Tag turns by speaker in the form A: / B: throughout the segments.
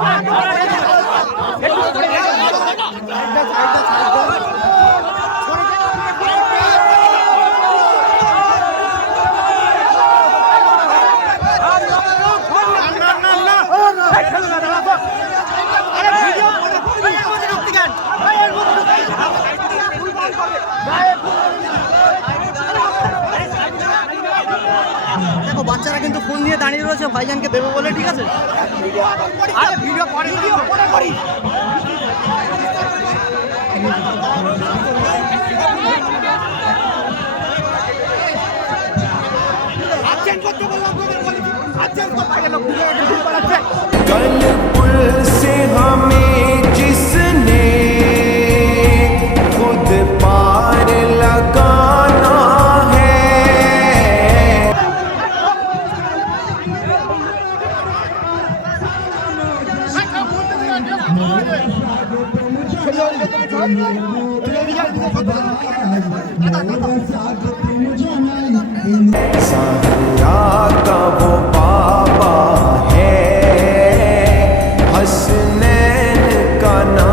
A: 啊你好
B: দেখো বাচ্চারা কিন্তু ফোন নিয়ে দাঁড়িয়ে রয়েছে ভাইজানকে দেবে বলে ঠিক আছে আরে ভিডিও পরে ভিডিও পরে করি
A: कल पुल से हमें जिसने खुद पार लगाना one.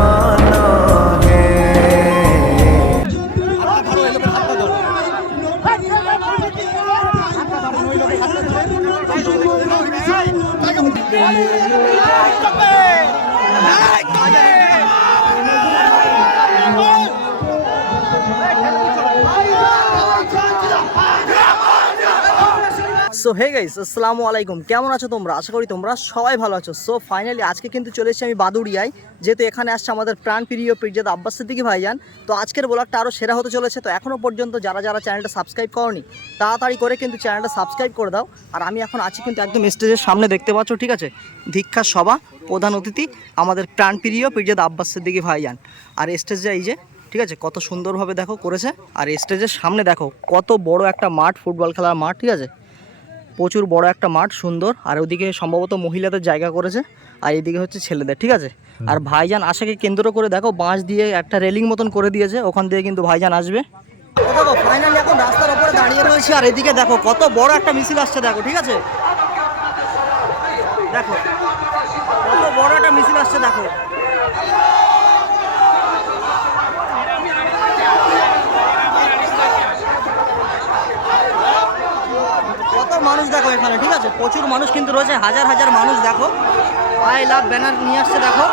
B: সো হে গাইস আসসালামু আলাইকুম কেমন আছো তোমরা? আশা করি তোমরা সবাই ভালো আছো। সো ফাইনালি আজকে কিন্তু চলে এসেছি আমি বাদুড়িয়ায়। যেহেতু এখানে আসছে আমাদের প্রাণ প্রিয় পিরজাদ আব্বাস সিদ্দিকি ভাইজান। তো আজকের ব্লগটা আরও সেরা হতে চলেছে। তো এখনও পর্যন্ত যারা যারা চ্যানেলটা সাবস্ক্রাইব করনি, তাড়াতাড়ি করে কিন্তু চ্যানেলটা সাবস্ক্রাইব করে দাও। আর আমি এখন আছি কিন্তু একদম স্টেজের সামনে দেখতে পাচ্ছ, ঠিক আছে? দীক্ষা সভা, প্রধান অতিথি, আমাদের প্রাণ প্রিয় পিরজাদ আব্বাস সিদ্দিকি ভাইজান। আর স্টেজে এই যে, ঠিক আছে? কত সুন্দরভাবে দেখো করেছে। আর স্টেজের সামনে দেখো, কত বড় একটা মাঠ, ফুটবল খেলার মাঠ, ঠিক আছে? প্রচুর বড় একটা মাঠ সুন্দর। আর ওদিকে সম্ভবত মহিলাদের জায়গা করেছে। আর এদিকে হচ্ছে ছেলেদের ঠিক আছে? আর ভাইজান আশাকে কেন্দ্র করে দেখো বাঁশ দিয়ে একটা রেলিং মতন করে দিয়েছে। ওখান দিয়ে কিন্তু ভাইজান আসবে। দেখো ফাইনালি এখন রাস্তার উপরে দাঁড়িয়ে রয়েছে। আর এদিকে দেখো কত বড় একটা মিছিল আসছে দেখো ঠিক আছে? দেখো কত বড় একটা মিছিল আসছে দেখো কত মানুষ দেখো এখানে ঠিক আছে? প্রচুর মানুষ কিন্তু রয়েছে, হাজার হাজার মানুষ, দেখো। আই লাভ ব্যানার নিয়ে আসছে, দেখো।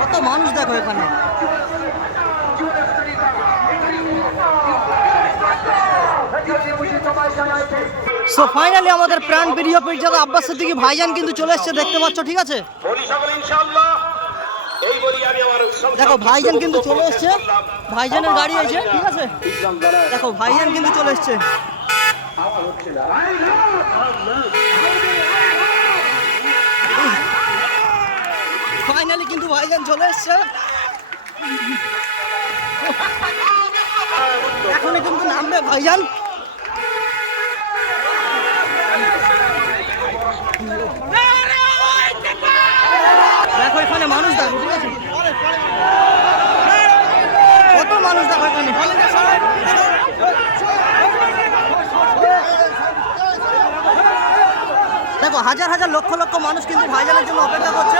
B: কত মানুষ দেখো এখানে। সো ফাইনালি আমাদের প্রাণ প্রিয় পীরজাদা আব্বাস সিদ্দিকী ভাইজান কিন্তু চলে এসেছে, দেখতে পাচ্ছ, ঠিক আছে? দেখো, ভাইজান কিন্তু চলে এসেছে। ভাইজানের গাড়ি আছে ঠিক আছে? দেখো, ভাইজান কিন্তু চলে এসেছে। ফাইনালি কিন্তু ভাইজান চলে এসেছে। এখনই কিন্তু নামবে ভাইজান। দেখো, হাজার হাজার লক্ষ লক্ষ মানুষ কিন্তু ভাইজানের জন্য অপেক্ষা করছে।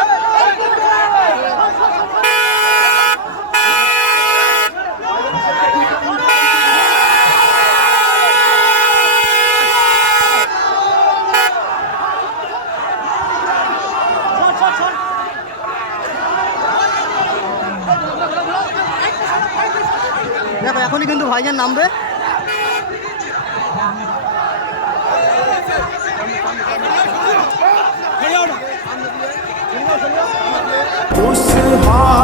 B: দেখো, এখনই কিন্তু ভাইজান নামবে।
A: Heart.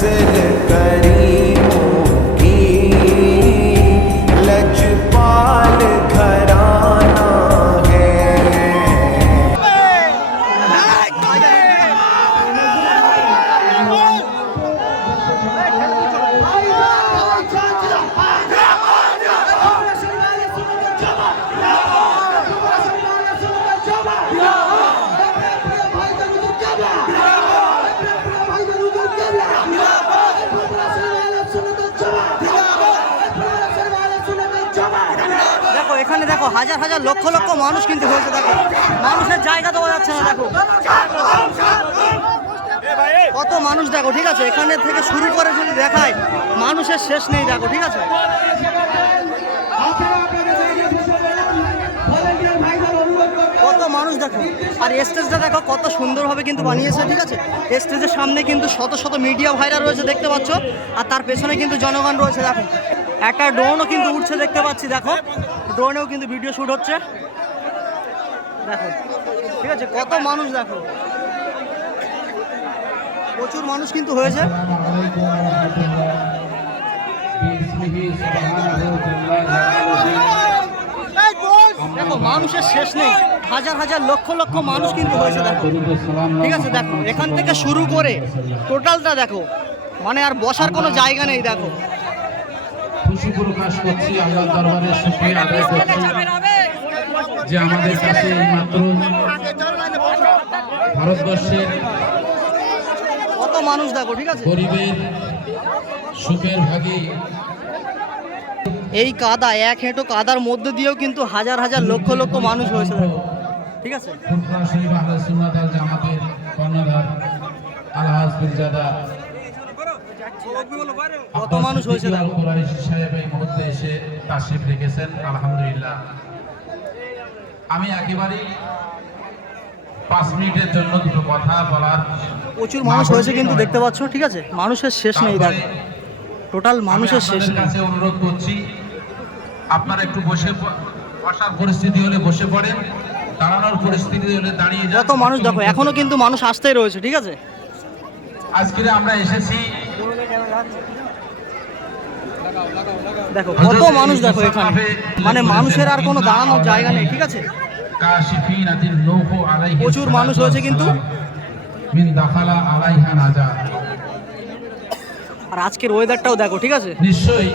A: नस्ल करीमों
B: এখানে দেখো হাজার হাজার লক্ষ লক্ষ মানুষ কিন্তু হয়েছে, দেখো। মানুষের জায়গা দেওয়া যাচ্ছে না, দেখো। কত মানুষ, দেখো, ঠিক আছে? এখানে থেকে শুরু করে যদি দেখায়, মানুষের শেষ নেই, দেখো, ঠিক আছে? কত মানুষ, দেখো। আর স্টেজটা দেখো, কত সুন্দরভাবে কিন্তু বানিয়েছে, ঠিক আছে? স্টেজের সামনে কিন্তু শত শত মিডিয়া ভাইরা রয়েছে, দেখতে পাচ্ছ? আর তার পেছনে কিন্তু জনগণ রয়েছে, দেখো। একটা ড্রোনও কিন্তু উঠছে দেখতে পাচ্ছি দেখো। ড্রোনেও কিন্তু ভিডিও শ্যুট হচ্ছে। দেখো। ঠিক আছে কত মানুষ দেখো। প্রচুর মানুষ কিন্তু হয়েছে। দেখো মানুষের শেষ নেই। হাজার হাজার লক্ষ লক্ষ মানুষ কিন্তু হয়েছে দেখো। ঠিক আছে দেখো এখান থেকে শুরু করে টোটালটা দেখো। মানে আর বসার কোনো জায়গা নেই দেখো।
C: খুশি প্রকাশ করছি আল্লাহ দরবারে আদায় করছি যে আমাদের কাছে এই মাত্র ভারতবর্ষের
B: কত মানুষ দেখো ঠিক আছে?
C: গরিবের সুখের ভাগী।
B: এই কাদা এক হেঁটো কাদার মধ্যে দিয়েও কিন্তু হাজার হাজার লক্ষ লক্ষ মানুষ হয়েছে ঠিক আছে?
C: ফুরফা শরীফ আহলে সুন্নাত আল জামাতের কর্ণধার আলহাজ পীরজাদা
B: কত মানুষ হয়েছে
C: সাহেব এই মুহূর্তে এসে তাশরিফ রেখেছেন আলহামদুলিল্লাহ আমি একেবারেই পাঁচ মিনিটের জন্য দুটো কথা বলার
B: প্রচুর মানুষ হয়েছে কিন্তু দেখতে পাচ্ছ ঠিক আছে? মানুষের শেষ নেই দেখো। টোটাল মানুষের শেষ নেই।
C: কাছে অনুরোধ করছি আপনারা একটু বসে বসার পরিস্থিতি হলে বসে পড়েন দাঁড়ানোর পরিস্থিতি হলে দাঁড়িয়ে যান।
B: কত মানুষ দেখো এখনও কিন্তু মানুষ আসতেই রয়েছে ঠিক আছে?
C: আজকে আমরা এসেছি
B: দেখো কত মানুষ দেখো এখানে। মানে মানুষের আর কোনো দাঁড়ানোর জায়গা নেই ঠিক আছে? প্রচুর মানুষ হয়েছে কিন্তু। আর আজকের ওয়েদারটাও দেখো ঠিক আছে?
C: নিশ্চয়ই।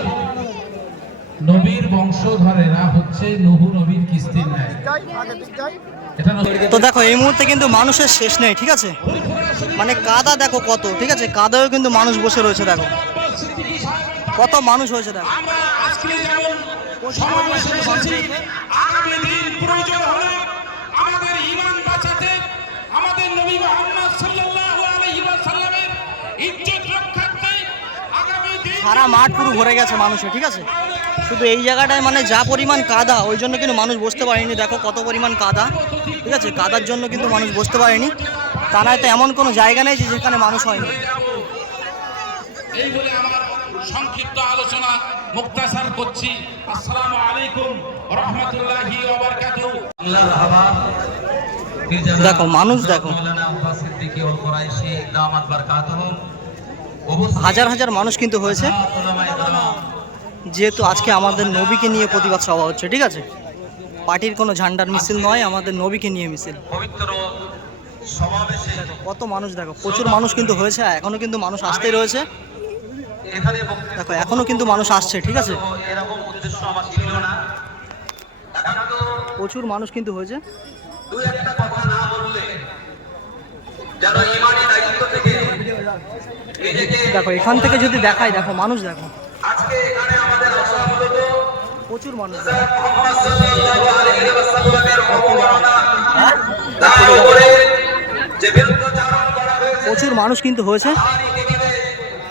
C: নবীর বংশধরেরা হচ্ছে নূহু নবীর কিস্তির ন্যায়।
B: তো দেখো, এই মুহূর্তে কিন্তু মানুষের শেষ নেই, ঠিক আছে? মানে কাদা দেখো কত, ঠিক আছে? কাদাও কিন্তু মানুষ বসে রয়েছে, দেখো। কত মানুষ হয়েছে, দেখো।
D: আমাদের ইমান বাঁচাতে আমাদের নবী মুহাম্মদ
B: সারা মাঠ পুরো ভরে গেছে মানুষে ঠিক আছে? শুধু এই জায়গাটায় মানে যা পরিমাণ কাদা ওই জন্য কিন্তু মানুষ বসতে পারেনি। দেখো কত পরিমাণ কাদা ঠিক আছে? কাদার জন্য কিন্তু মানুষ বসতে পারেনি। তা নয় তো এমন কোনো জায়গা নেই যে যেখানে মানুষ হয়নি।
D: এই বলে আমার সংক্ষিপ্ত আলোচনা মুক্তাসার করছি। আসসালামু আলাইকুম রহমতুল্লাহি ওয়া বারাকাতুহু।
E: আল্লাহর হাবাব
B: দেখো, মানুষ দেখো।
E: মাওলানা আব্বাস সিদ্দিকী ওয়াল কুরাইশি দামাত বারকাতুহুম উপস্থিত
B: হাজার হাজার মানুষ কিন্তু হয়েছে। যেহেতু আজকে আমাদের নবীকে নিয়ে প্রতিবাদ সভা হচ্ছে, ঠিক আছে? পার্টির কোনো ঝান্ডার মিছিল নয়, আমাদের নবীকে নিয়ে মিছিল। কত মানুষ দেখো, প্রচুর মানুষ কিন্তু হয়েছে এখনও কিন্তু মানুষ আসতেই রয়েছে। দেখো, এখনও কিন্তু মানুষ আসছে, ঠিক আছে? প্রচুর মানুষ কিন্তু হয়েছে।
E: দায়িত্ব
B: দেখো এখান থেকে যদি দেখাই দেখো মানুষ দেখো। প্রচুর মানুষ দেখো।
E: মুহাম্মদ সাল্লাল্লাহু আলাইহি ওয়াসাল্লামের অবমাননা তার উপরে যে বিরুদ্ধাচারণ করা হয়েছে
B: প্রচুর মানুষ কিন্তু হয়েছে।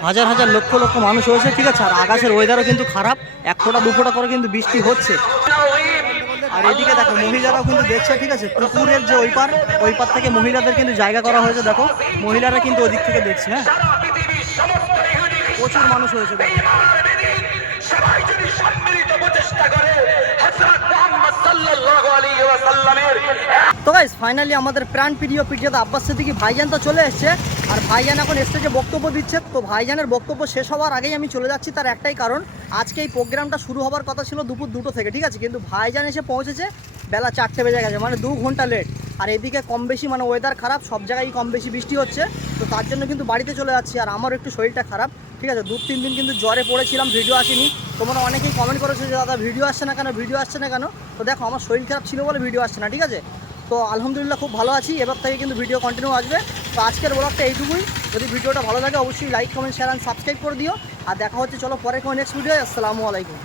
B: হাজার হাজার লক্ষ লক্ষ মানুষ হয়েছে ঠিক আছে? আর আকাশের ওয়েদারও কিন্তু খারাপ। এক ফোঁটা দু ফোঁটা করে কিন্তু বৃষ্টি হচ্ছে। আর এদিকে দেখো মহিলারাও কিন্তু দেখছে ঠিক আছে? পুকুরের যে ওই পার ওই পার থেকে মহিলাদের কিন্তু জায়গা করা হয়েছে দেখো। মহিলারা কিন্তু ওদিক থেকে দেখছে হ্যাঁ? প্রচুর মানুষ হয়েছে।
D: সবাই যদি সম্মিলিত প্রচেষ্টা করে হযরত মুহাম্মদ সাল্লাল্লাহু আলাইহি ওয়াসাল্লামের
B: তো গাইস ফাইনালি আমাদের প্রাণ প্রিয় পিঠিয়াতে আব্বাস সিদ্দিকি ভাইজান তো চলে এসছে। আর ভাইজান এখন স্টেজে বক্তব্য দিচ্ছে। তো ভাইজানের বক্তব্য শেষ হওয়ার আগেই আমি চলে যাচ্ছি তার একটাই কারণ আজকে এই প্রোগ্রামটা শুরু হওয়ার কথা ছিল দুপুর দুটো থেকে ঠিক আছে? কিন্তু ভাইজান এসে পৌঁছেছে বেলা চারটে বেজে গেছে মানে দু ঘণ্টা লেট আর এদিকে কম বেশি মানে ওয়েদার খারাপ সব জায়গায় কম বেশি বৃষ্টি হচ্ছে। তো তার জন্য কিন্তু বাড়িতে চলে যাচ্ছি আর আমারও একটু শরীরটা খারাপ। ঠিক আছে, দু তিন দিন কিন্তু জ্বরে পড়েছিলাম ভিডিও আসেনি। তোমরা অনেকেই কমেন্ট করেছ যে, দাদা ভিডিও আসছে না কেন? ভিডিও আসছে না কেন? তো দেখো, আমার শরীর খারাপ ছিল বলে ভিডিও আসছে না, ঠিক আছে? তো আলহামদুলিল্লাহ খুব ভালো আছি, এবার থেকে কিন্তু ভিডিও কন্টিনিউ আসবে। তো আজকের ব্লগটা এইটুকুই। যদি ভিডিওটা ভালো লাগে, অবশ্যই like comment share and subscribe করে দিও। আর দেখা হচ্ছে, চলো পরে কোনো নেক্সট ভিডিও আসসালামু আলাইকুম।